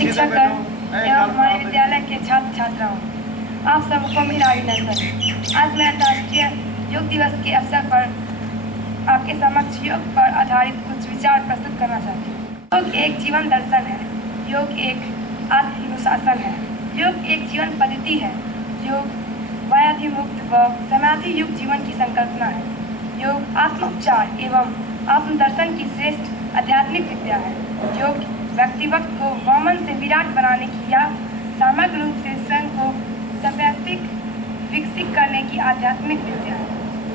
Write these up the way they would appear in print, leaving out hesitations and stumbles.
शिक्षकगण एवं हमारे विद्यालय के छात्र छात्राओं, आप सबको मेरा अभिनंदन। आज मैं अंतर्राष्ट्रीय योग दिवस के अवसर पर आपके समक्ष योग पर आधारित कुछ विचार प्रस्तुत करना चाहती हूँ। योग एक जीवन दर्शन है। योग एक आत्मानुशासन है। योग एक जीवन पद्धति है। योग व्याधिमुक्त व समाधि युक्त जीवन की संकल्पना है। योग आत्मोपचार एवं आत्मदर्शन की श्रेष्ठ आध्यात्मिक विद्या है। योग व्यक्तित्व को वामन से विराट बनाने की या समग्र रूप से स्वयं को सवैतिक विकसित करने की आध्यात्मिक विद्या है।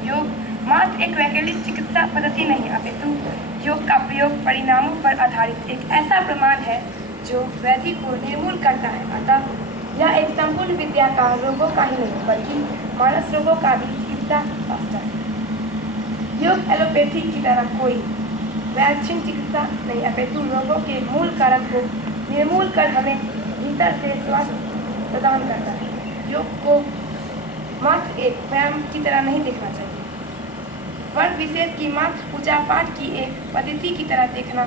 योग मात्र एक वैकल्पिक चिकित्सा पद्धति नहीं अपितु योग का प्रयोग परिणामों पर आधारित एक ऐसा प्रमाण है जो व्याधि को निर्मूल करता है। अतः यह एक संपूर्ण विद्या का रोगों का ही नहीं बल्कि मानस रोगों का भी चिकित्सा शास्त्र है। योग एलोपैथी की तरह कोई वैक्सीन चिकित्सा नहीं अपितु रोगों के मूल कारण को निर्मूल कर हमें भीतर से स्वास्थ्य प्रदान करता है। योग को मात्र एक व्यायाम की तरह नहीं देखना चाहिए। वर्ग विशेष की मात्र पूजा पाठ की एक पद्धति की तरह देखना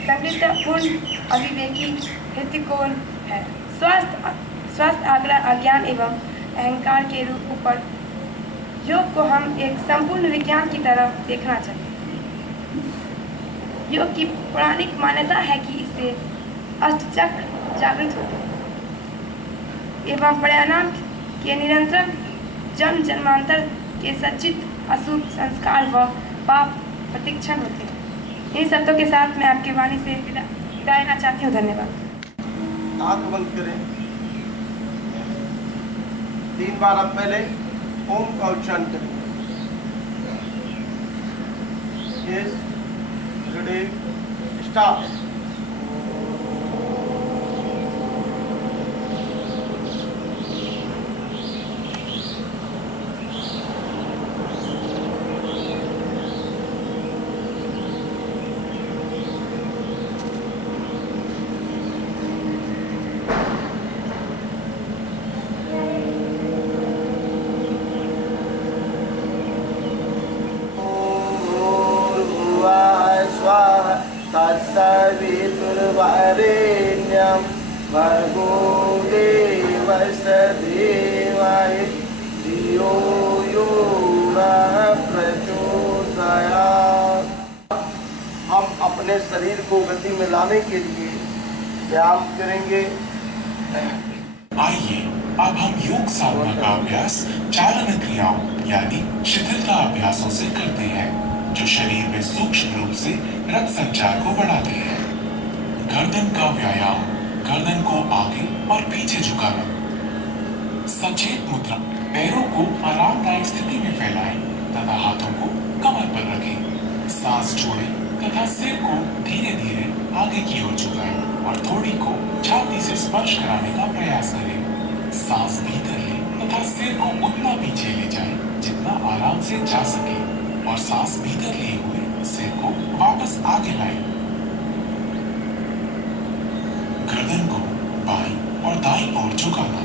संकीर्णपूर्ण अविवेकी दृष्टिकोण है। स्वास्थ्य आग्रह अज्ञान एवं अहंकार के रूप पर योग को हम एक संपूर्ण विज्ञान की तरह देखना चाहिए। योग की पौराणिक मान्यता है कि इससे अष्टचक्र जागृत होते हैं एवं प्रयाणांत के निरंतर जन्म जन्मांतर के सचित अशुभ संस्कार व पाप प्रतिक्षण होते हैं। इन शब्दों के साथ मैं आपकी वाणी से विदा लेना चाहती हूँ। धन्यवाद। आंख बंद करें। 3 बार अब पहले ओम का उच्चारण करें। Yes, ready, start. तत्सवितुर्वरेण्यं भर्गो देवस्य धीमहि धियो यो नः प्रचोदयात्। हम अपने शरीर को गति में लाने के लिए व्यायाम करेंगे। आइए अब हम योग साधना का अभ्यास चालन क्रियाओं यानी शिथिलता अभ्यासों से करते हैं जो शरीर में सूक्ष्म रूप से रक्त संचार को बढ़ाते हैं। गर्दन का व्यायाम, गर्दन को आगे और पीछे झुकाना। सचेत मुद्रा, पैरों को आरामदायक स्थिति में फैलाएं तथा हाथों को कमर पर रखें। सांस छोड़ें तथा सिर को धीरे धीरे आगे की ओर झुकाएं और थोड़ी को छाती से स्पर्श कराने का प्रयास करें। सांस भीतर लें तथा सिर को उतना पीछे ले जाएं जितना आराम से जा सके और सांस भीतर लिए हुए सिर को वापस आगे लाएं। गर्दन को बाईं और दाईं ओर झुकाना।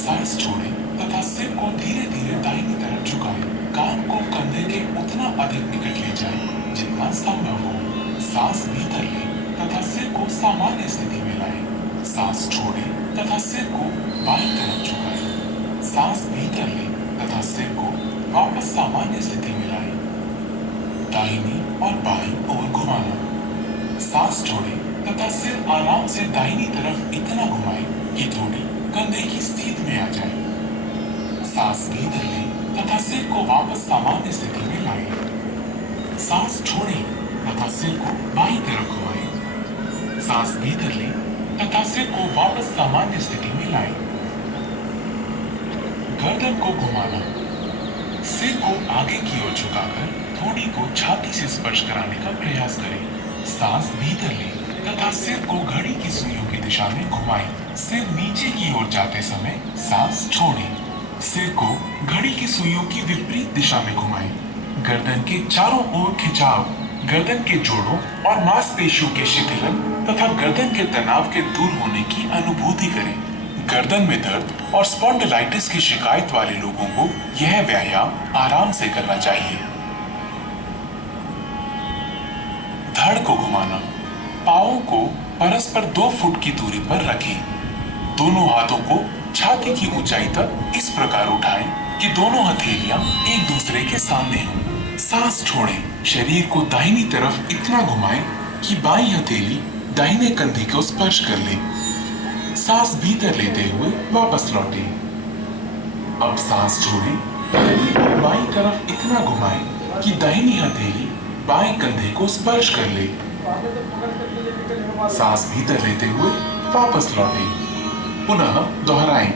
सांस छोड़ें तथा सिर को धीरे धीरे दाहिनी तरफ झुकाएं। कान को कंधे के उतना अधिक निकट ले जाएं जितना संभव हो। सांस भीतर लें तथा सिर को सामान्य स्थिति में लाएं। सांस छोड़ें तथा सिर को बाईं तरफ झुकाएं। सांस भीतर लें तथा सिर को वापस सामान्य स्थिति में लाएं। दाहिनी और बाईं ओर घुमाना। सांस छोड़ें तथा सिर आराम से दाहिनी तरफ इतना घुमाएं कि थोड़ी कंधे की सीध में आ जाए। सांस भीतर लें तथा सिर को वापस सामान्य स्थिति में लाएं। सांस छोड़ें तथा सिर को बाईं तरफ घुमाएं। सांस भीतर लें तथा सिर को वापस सामान्य स्थिति में लाएं। गर्दन को घुमाना। सिर को आगे की ओर झुकाकर थोड़ी को छाती से स्पर्श कराने का प्रयास करें। सांस भीतर लें तथा सिर को घड़ी की सुइयों की दिशा में घुमाएं। सिर नीचे की ओर जाते समय सांस छोड़ें। सिर को घड़ी की सुइयों की विपरीत दिशा में घुमाएं। गर्दन के चारों ओर खिंचाव, गर्दन के जोड़ों और मांसपेशियों के शिथिलन तथा गर्दन के तनाव के दूर होने की अनुभूति करें। गर्दन में दर्द और स्पॉन्डिलाइटिस की शिकायत वाले लोगों को यह व्यायाम आराम से करना चाहिए। धड़ को घुमाना। पाँवों को परस्पर 2 फुट की दूरी पर रखें। दोनों हाथों को छाती की ऊंचाई तक इस प्रकार उठाएं कि दोनों हथेलियां एक दूसरे के सामने हों। सांस छोड़ें। शरीर को दाहिनी तरफ इतना घुमाएं कि बाईं हथेली दाहिने कंधे को स्पर्श कर ले। सांस भीतर लेते हुए वापस लौटें। अब सांस छोड़ें। शरीर को बाईं तरफ इतना घुमाएं कि दाहिनी हथेली बाएं कंधे को स्पर्श कर ले। सांस भीतर लेते हुए वापस लौटें। पुनः दोहराएं।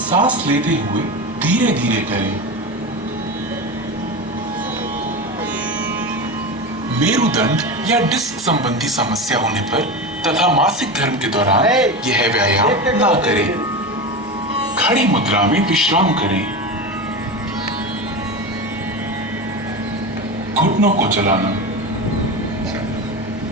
सांस लेते हुए धीरे धीरे करें। मेरुदंड या डिस्क संबंधी समस्या होने पर तथा मासिक धर्म के दौरान यह व्यायाम ना करें। खड़ी मुद्रा में विश्राम करें। घुटनों को चलाना।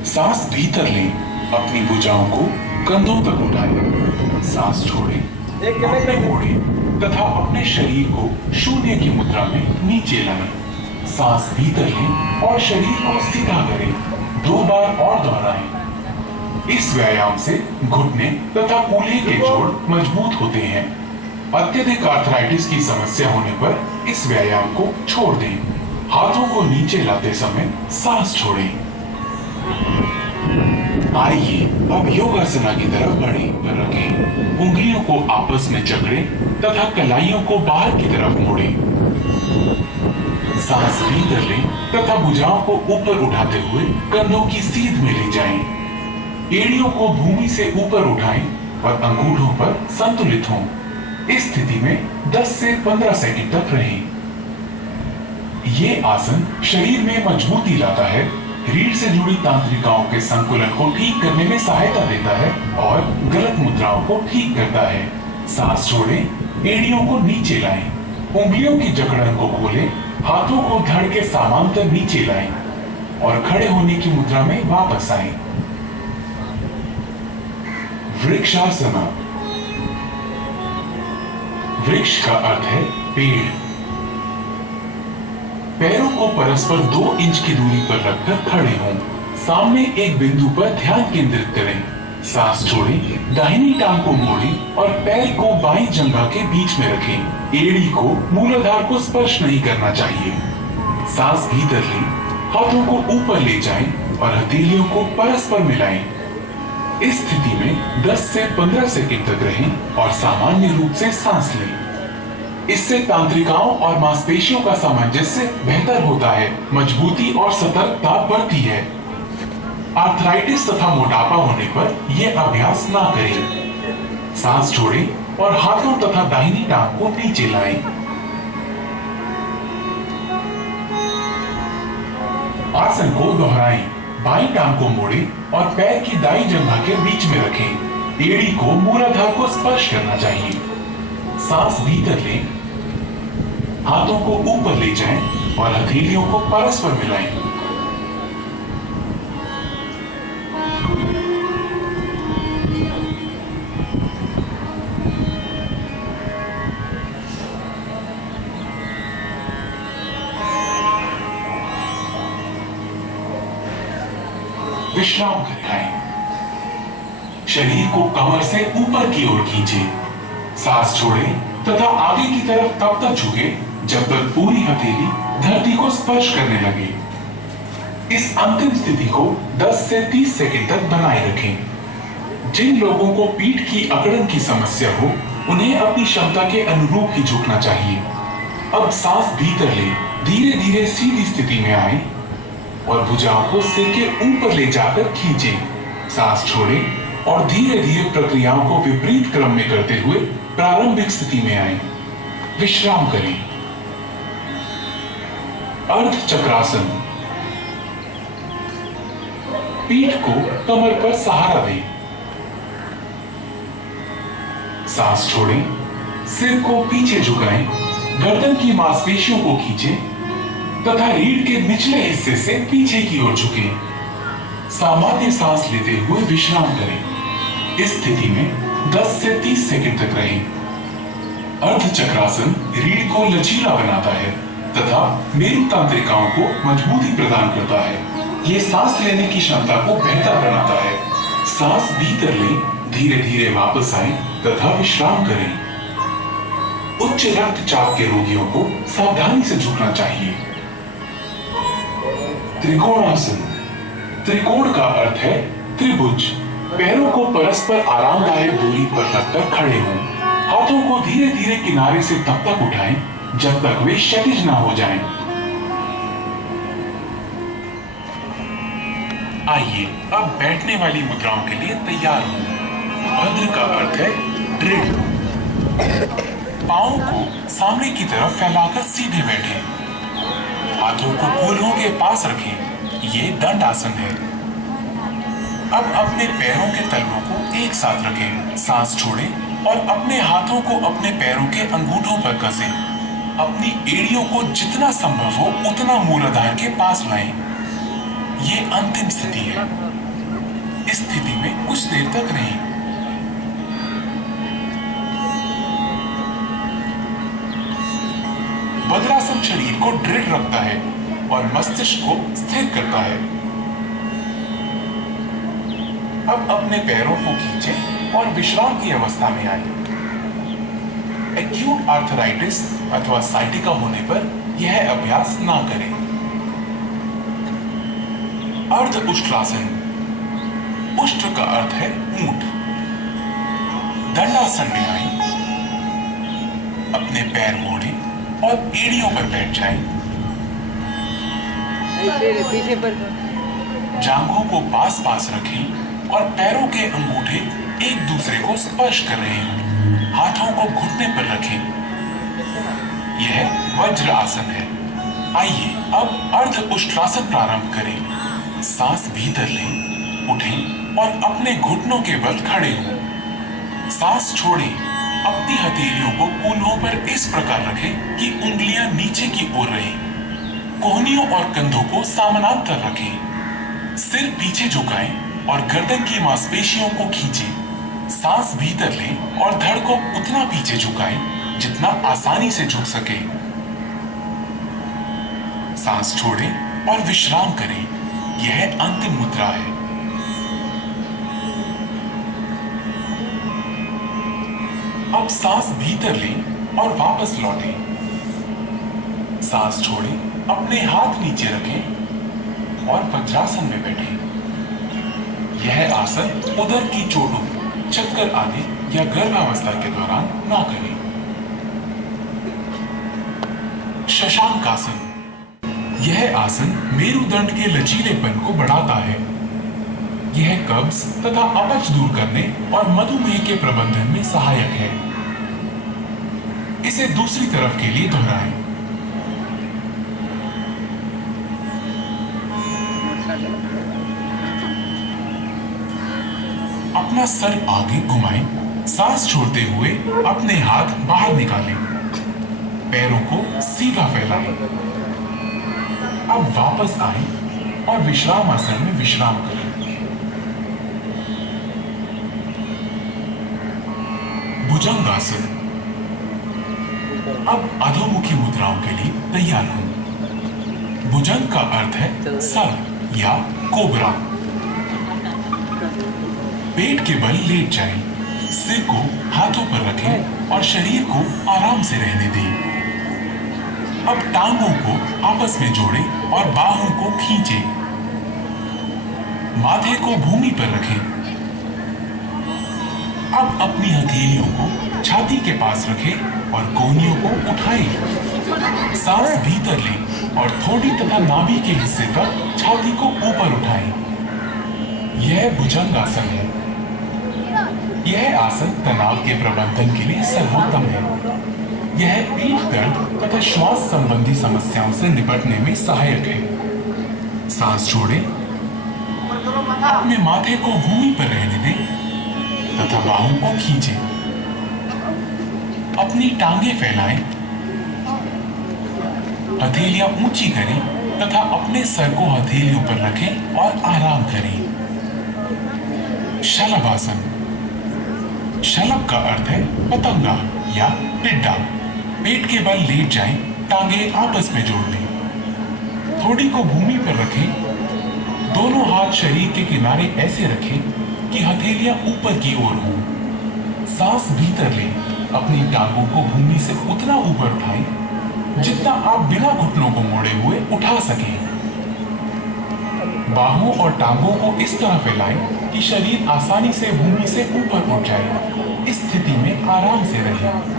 सांस भीतर लें। अपनी भुजाओं को कंधों तक उठाएं। सांस छोड़ें। घुटने मोड़ें तथा अपने शरीर को शून्य की मुद्रा में नीचे लाएं। सांस भीतर लें और शरीर को सीधा करें। 2 बार और दोहराएं। इस व्यायाम से घुटने तथा कूल्हे के जोड़ मजबूत होते हैं। अत्यधिक आर्थराइटिस की समस्या होने पर इस व्यायाम को छोड़ दें। हाथों को नीचे लाते समय सांस छोड़ें। आइए अब योगासना की तरफ बढ़ें। रखें। उंगलियों को आपस में जकड़ें तथा कलाइयों को बाहर की तरफ मोड़ें। सांस भीतर लें तथा भुजाओं को ऊपर उठाते हुए कंधों की सीध में ले जाएं। एड़ियों को भूमि से ऊपर उठाएं और अंगूठों पर संतुलित हों। इस स्थिति में 10 से 15 सेकंड तक रहें। ये आसन शरीर में मजबूती लाता है, रीढ़ से जुड़ी तांत्रिकाओं के संकुलन को ठीक करने में सहायता देता है और गलत मुद्राओं को ठीक करता है। सांस छोड़ें। एड़ियों को नीचे लाएं। उंगलियों की जकड़न को खोलें। हाथों को धड़ के समांतर नीचे लाएं और खड़े होने की मुद्रा में वापस आएं। वृक्षासना। वृक्ष का अर्थ है पेड़। पैरों को परस्पर 2 इंच की दूरी पर रखकर खड़े हों। सामने एक बिंदु पर ध्यान केंद्रित करें। सांस छोड़ें। दाहिनी टांग को मोड़ें और पैर को बाईं जंघा के बीच में रखें। एड़ी को मूलाधार को स्पर्श नहीं करना चाहिए। सांस भीतर लें। हाथों को ऊपर ले जाएं और हथेलियों को परस्पर मिलाएं। इस स्थिति में 10 से 15 सेकंड तक रहें और सामान्य रूप से सांस लें। इससे तांत्रिकाओं और मांसपेशियों का सामंजस्य बेहतर होता है, मजबूती और सतर्कता बढ़ती है। आर्थराइटिस तथा मोटापा होने पर यह अभ्यास ना करें। सांस छोड़ें और हाथों तथा दाहिनी टांग को नीचे लाएं। आसन को दोहराएं। बाईं टांग को मोड़ें और पैर की दाईं जंघा के बीच में रखें। एड़ी को मूलाधार को स्पर्श करना चाहिए। सांस भीतर लें। हाथों को ऊपर ले जाएं और हथेलियों को परस्पर मिलाएं। विश्राम करें। शरीर को कमर से ऊपर की ओर खींचें। सांस छोड़ें तथा आगे की तरफ तब तक झुके जब तक पूरी हथेली धरती को स्पर्श करने लगे। इस अंतिम स्थिति को 10 से 30 सेकंड तक बनाए रखें। जिन लोगों को पीठ की अकड़न की समस्या हो, उन्हें अपनी क्षमता के अनुरूप ही झुकना चाहिए। अब सांस भीतर लें। धीरे धीरे सीधी स्थिति में आए और भुजाओं को सिर के ऊपर ले जाकर खींचें। सांस छोड़ें और धीरे धीरे प्रक्रियाओं को विपरीत क्रम में करते हुए प्रारंभिक स्थिति में आए। विश्राम करें। अर्ध चक्रासन। पीठ को कमर पर सहारा दें। सांस छोड़ें। सिर को पीछे झुकाएं। गर्दन की मांसपेशियों को खींचें तथा रीढ़ के निचले हिस्से से पीछे की ओर झुकें। सामान्य सांस लेते हुए विश्राम करें। इस स्थिति में 10 से 30 सेकंड तक रहें। अर्ध चक्रासन रीढ़ को लचीला बनाता है तथा मेरु तंत्रिकाओं को मजबूती प्रदान करता है। ये सांस लेने की क्षमता को बेहतर बनाता है। सांस भीतर लें, धीरे धीरे वापस आए तथा विश्राम करें। उच्च रक्तचाप के रोगियों को सावधानी से झुकना चाहिए। त्रिकोणासन। त्रिकोण का अर्थ है त्रिभुज। पैरों को परस्पर आरामदायक दूरी पर रखकर खड़े हों। हाथों को धीरे धीरे किनारे से तब तक उठाएं जब तक वे क्षैतिज ना हो जाएं। आइए अब बैठने वाली मुद्राओं के लिए तैयार हों। भद्र का अर्थ है दृढ़। पांवों को सामने की तरफ फैलाकर सीधे बैठें। हाथों को कूल्हों के पास रखें। ये दंड आसन है। अब अपने पैरों के तलवों को एक साथ रखें। सांस छोड़ें और अपने हाथों को अपने पैरों के अंगूठों पर कसें। अपनी एड़ियों को जितना संभव हो उतना मूलाधार के पास लाएं। ये अंतिम स्थिति है। इस स्थिति में कुछ देर तक रहें। भद्रासन शरीर को दृढ़ रखता है और मस्तिष्क को स्थिर करता है। अब अपने पैरों को खींचें और विश्राम की अवस्था में आए। एक्यूट आर्थराइटिस अथवा साइटिका होने पर यह अभ्यास ना करें। अर्ध उष्ट्रासन। उष्ट्र का अर्थ है ऊंट। दंडासन में आए। अपने पैर मोड़ें और एड़ियों पर बैठ जाएं। पीछे पर जांघों को पास पास रखें और पैरों के अंगूठे एक दूसरे को स्पर्श कर रहे हों। हाथों को घुटने पर रखें। यह वज्र आसन है। आइए अब अर्ध उष्ट्रासन प्रारंभ करें। सांस भीतर लें, उठें और अपने घुटनों के बल खड़े हों। सांस छोड़ें। अपनी हथेलियों को कूल्हों पर इस प्रकार रखें कि उंगलियां नीचे की ओर रहें। कोहनियों और कंधों को समानांतर रखें। सिर पीछे झुकाएं और गर्दन की मांसपेशियों को खींचें। सांस भीतर लें और धड़ को उतना पीछे झुकाएं जितना आसानी से झुक सके। सांस छोड़ें और विश्राम करें। यह अंतिम मुद्रा है। अब सांस भीतर लें और वापस लौटें। सांस छोड़ें, अपने हाथ नीचे रखें और वज्रासन में बैठें। यह आसन उदर की चोटों, चक्कर आने या गर्भावस्था के दौरान ना करें। शशांक आसन। यह आसन मेरुदंड के लचीलेपन को बढ़ाता है। यह कब्ज तथा अपच दूर करने और मधुमेह के प्रबंधन में सहायक है। इसे दूसरी तरफ के लिए दोहराएं। अपना सर आगे घुमाएं। सांस छोड़ते हुए अपने हाथ बाहर निकालें। पैरों को सीधा फैलाएं। अब वापस आए और विश्राम आसन में विश्राम करें। भुजंगासन। अब अधोमुखी मुद्राओं के लिए तैयार हों। भुजंग का अर्थ है सर या कोबरा। पेट के बल लेट जाएं। सिर को हाथों पर रखें और शरीर को आराम से रहने दें। अब टांगों को आपस में जोड़ें और बाहों को खींचें। माथे को भूमि पर रखें। अब अपनी हथेलियों को छाती के पास रखें और कोहनियों को उठाएं। सांस भीतर लें और थोड़ी तथा नाभि के हिस्से पर छाती को ऊपर उठाएं। यह भुजंगासन है। यह आसन तनाव के प्रबंधन के लिए सर्वोत्तम है। यह पीठ दर्द तथा श्वास संबंधी समस्याओं से निपटने में सहायक है। सांस छोड़ें। अपने माथे को भूमि पर रहने दें तथा बाहों को खींचें। अपनी टांगें फैलाएं। हथेलियां ऊंची करें तथा अपने सर को हथेलियों पर रखें और आराम करें। शलभासन। शलभ का अर्थ है पतंगा या टिड्डा। पेट के बल लेट जाएं, टांगे आपस में जोड़ लें। थोड़ी को भूमि पर रखें। दोनों हाथ शरीर के किनारे ऐसे रखें कि हथेलियां ऊपर की ओर हों। सांस भीतर लें। अपनी टांगों को भूमि से उतना ऊपर उठाएं जितना आप बिना घुटनों को मोड़े हुए उठा सकें। बाहों और टांगों को इस तरह फैलाएं कि शरीर आसानी से भूमि से ऊपर उठ जाए। इस स्थिति में आराम से रहें।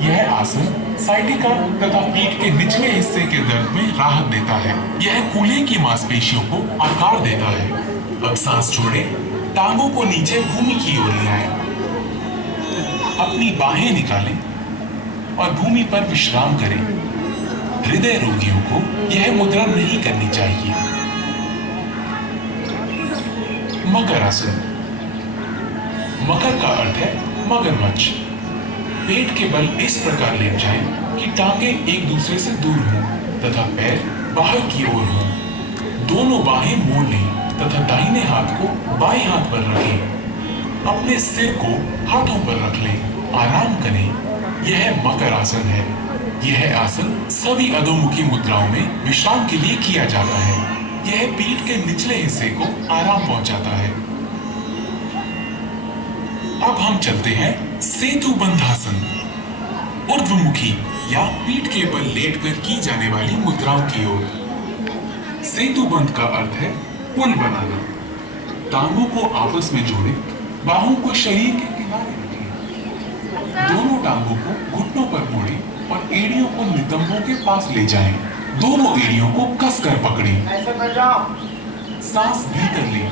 यह आसन साइटिका तथा पीठ के निचले हिस्से के दर्द में राहत देता है। यह कूल्हे की मांसपेशियों को आकार देता है। अब सांस छोड़ें। टांगों को नीचे भूमि की ओर ले आएं। अपनी बाहें निकालें और भूमि पर विश्राम करें। हृदय रोगियों को यह मुद्रा नहीं करनी चाहिए। मकर आसन। मकर का अर्थ है मगरमच्छ। पेट के बल इस प्रकार लेट जाएं कि टांगें एक दूसरे से दूर हों तथा पैर बाहर की ओर हों। दोनों बाहें मोड़ लें तथा दाहिने हाथ को बाएं हाथ पर रखें। अपने सिर को हाथों पर रख लें। आराम करें। यह मकर आसन है। यह आसन सभी अधोमुखी मुद्राओं में विश्राम के लिए किया जाता है। यह पीठ के निचले हिस्से को आराम पहुंचाता है। अब हम चलते हैं सेतु बंधासन। ऊर्ध्वमुखी या पीठ के बल लेटकर की जाने वाली मुद्राओं की ओर। सेतु बंध का अर्थ है पुल बनाना। टांगों को आपस में जोड़ें। बाहों को शरीर के किनारे रखें। दोनों टांगों को घुटनों पर मोड़ें और एड़ियों को नितंबों के पास ले जाएं। दोनों एड़ियों को कसकर पकड़ें। सांस भीतर लें।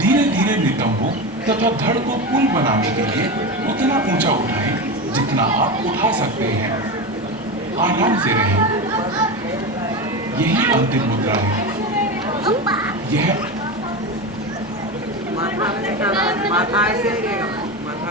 धीरे धीरे नितंबों तथा धड़ को पुल बनाने के लिए उतना ऊंचा उठाएं जितना आप उठा सकते हैं। आराम से रहें। यही अंतिम मुद्रा है। यह माथा ऐसे रहेगा। माथा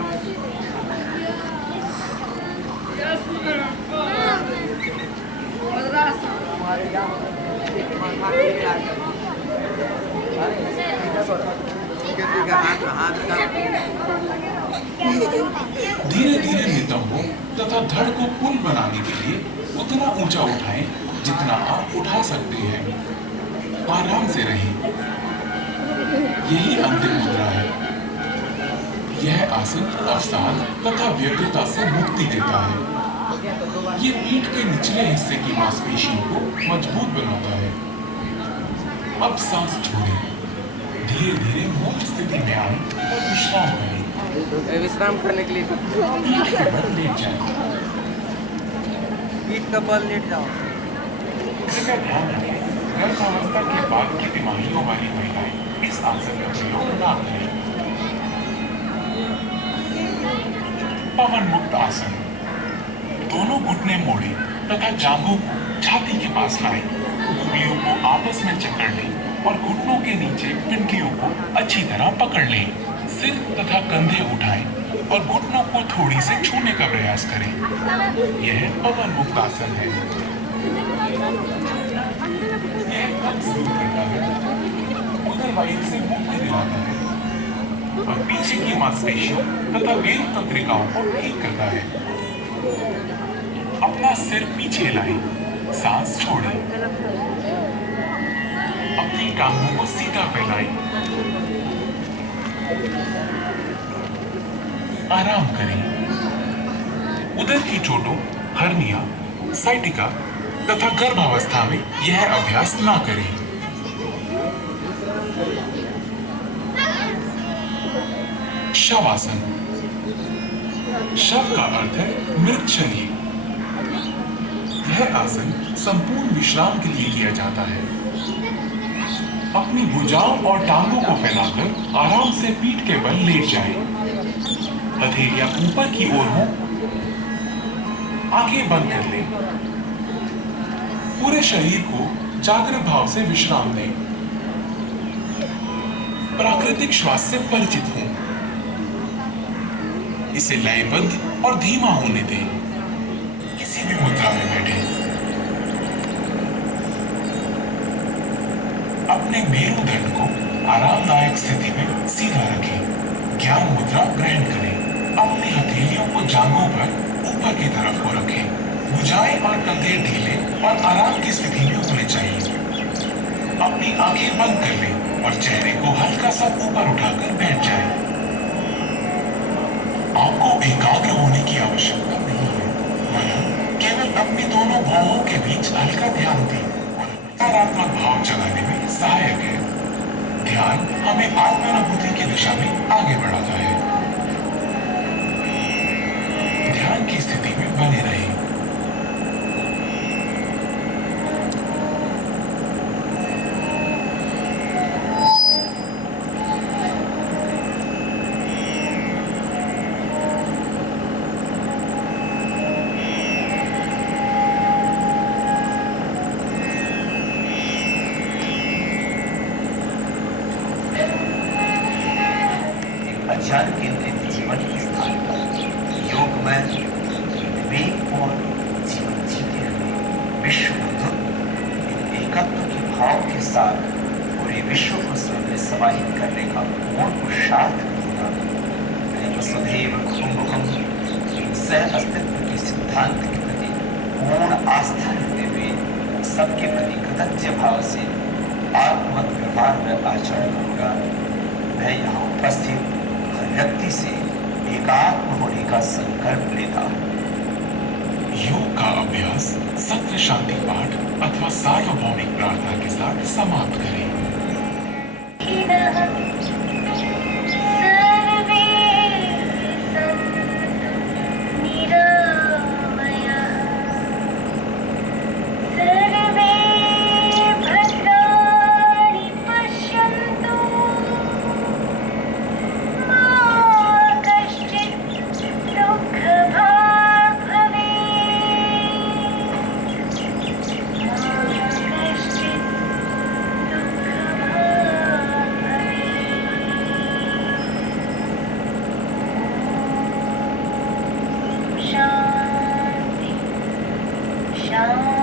धीरे धीरे नितंबों तथा धड़ को पुल बनाने के लिए उतना ऊंचा उठाएं जितना आप उठा सकते हैं। आराम से रहें। यही अंतिम मुद्रा है। यह आसन अवसाद तथा व्यग्रता से मुक्ति देता है। ये पीठ के निचले हिस्से की मांसपेशियों को मजबूत बनाता है। अब सांस छोड़ें। धीरे धीरे मूल स्थिति में आए और विश्राम करें। विश्राम करने के लिए पीठ के बल लेट जाएं। पीठ का बल लेट जाओ। कृपया ध्यान रखें, गर्भावस्था के बाद की बीमारियों वाली महिलाएं इस आसन का प्रयोग ना करें। पवन मुक्त आसन। दोनों घुटने मोड़े तथा जांघों को छाती के पास लाएं। उंगलियों को आपस में जकड़ लें और घुटनों के नीचे पिंडलियों को अच्छी तरह पकड़ लें। सिर तथा कंधे उठाएं और घुटनों को थोड़ी से छूने का प्रयास करें। यह पवन मुक्त आसन है। यह कब्ज दूर करता है, उदर वायु से मुक्ति दिलाता है और पीछे की मांसपेशियों तथा वेद तंत्रिकाओं को ठीक करता है। अपना सिर पीछे लाएं। सांस छोड़ें। अपनी टांगों को सीधा फैलाएं। आराम करें। उदर की चोटों, हर्निया, साइटिका तथा गर्भावस्था में यह अभ्यास ना करें। शवासन। शव का अर्थ है मृत शरीर। यह आसन संपूर्ण विश्राम के लिए किया जाता है। अपनी भुजाओं और टांगों को फैलाकर आराम से पीठ के बल लेट जाएं। हथेलियां ऊपर की ओर हों। आंखें बंद कर लें। पूरे शरीर को जागृत भाव से विश्राम दें। प्राकृतिक श्वास से परिचित हों। इसे लयबद्ध और धीमा होने दें। किसी भी मुद्रा में बैठें। अपने मेरुदंड को आरामदायक स्थिति में सीधा रखें। ज्ञान मुद्रा ग्रहण करें। अपनी हथेलियों को जांघों पर ऊपर की तरफ को रखें। भुजाएं और कंधे ढीले और आराम की स्थिति में होने चाहिए। अपनी आंखें बंद कर लें। और चेहरे को हल्का सा ऊपर उठाकर बैठ जाए। आपको एकाग्र होने की आवश्यकता नहीं है, वरन केवल अपनी दोनों भुजाओं के बीच हल्का ध्यान दें और सकारात्मक भाव जगाने में सहायक है। ध्यान हमें आत्मानुभूति की दिशा में आगे बढ़ाता है। ध्यान की स्थिति में बने रहें। अज्ञान केंद्रित जीवन की स्थापना योग में विवेक और जीवन जीते हुए विश्व बंधुत्व एकत्व के भाव के साथ पूरे विश्व को स्वयं में समाहित करने का पूर्ण पुरुषार्थ होगा। वसुधैव कुटुम्बकम सह अस्तित्व के सिद्धांत के प्रति पूर्ण आस्था रखते हुए सबके प्रति कृतज्ञ भाव से आत्मवत व्यवहार में आचरण करूंगा। मैं यहाँ उपस्थित हर व्यक्ति से एकात्म होने का संकल्प लेता हूँ। योग का अभ्यास सत्र शांति पाठ अथवा सार्वभौमिक प्रार्थना के साथ समाप्त करें। शांति शांति।